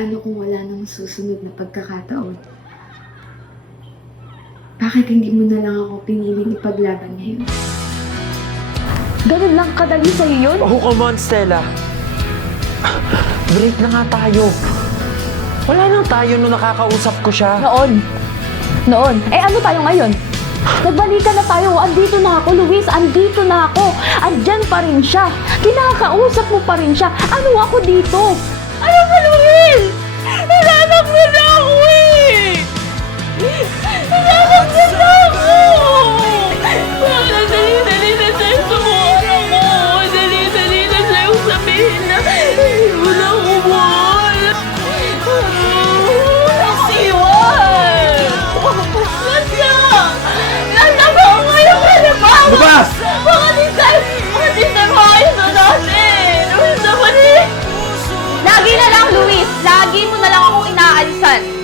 paano kung wala nang susunod na pagkakataon? Bakit hindi mo na lang ako piniling ipaglaban ngayon? Ganun lang kadali sa'yo yun? Oh, come on, Stella. Break na nga tayo. Wala lang tayo nung nakakausap ko siya. Noon. Eh ano tayo ngayon? Nagbalikan na tayo. Andito na ako, Luis. Andito na ako. Andyan pa rin siya. Kinakausap mo pa rin siya. Ano ako dito? Ano ka, Luis? Hinahanap mo na ako eh! Hinahanap mo na ako! Dali na sa'yo sumuha ako. Dali na sa'yo sabihin na hindi mo na ako mahal. Nasiwan! Nasa ba ako ngayon ka na ba? Lumabas! Bakit hindi mo ayos na natin? Luis naman eh! Lagi na lang, Luis! Lagi mo na lang akong inaalisan!